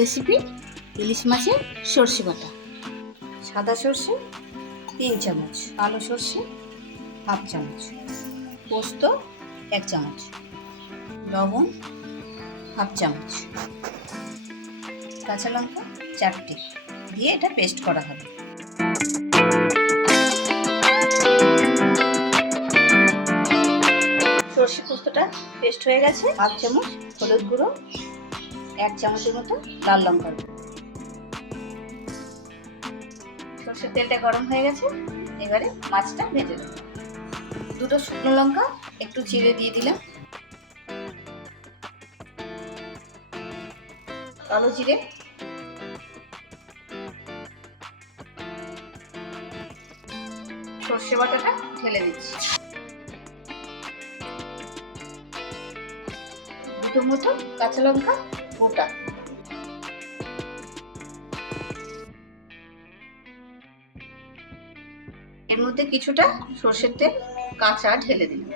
Recipe ইলিশ মাছের সর্ষে বাটা। সাদা সর্ষে 3 চামচ, কালো সর্ষে হাফ চামচ, পোস্ত 1 চামচ, লবণ হাফ চামচ, কাঁচা লঙ্কা 4টে দিয়ে এটা পেস্ট করা হবে। সর্ষে পোস্তটা পেস্ট হয়ে গেছে। হাফ চামচ হলুদ গুঁড়ো, 1 চামচের মতো লাল লঙ্কার গুঁড়ো। সর্ষের তেলটা গরম হয়ে গেছে, এবারে মাছটা ভেজে দেবো। 2টো শুকনো লঙ্কা একটু চিড়ে দিয়ে দিলাম, কালো জিরে, সর্ষে বাটাটা ঢেলে দিচ্ছি। 2টো মতো কাঁচা লঙ্কা গোটা, এর মধ্যে কিছুটা সর্ষের তেল কাঁচা ঢেলে দিলাম।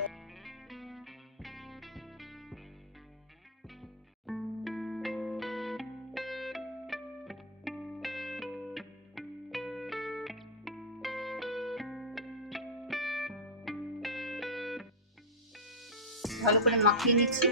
ভালো করে মাখিয়ে নিচ্ছি।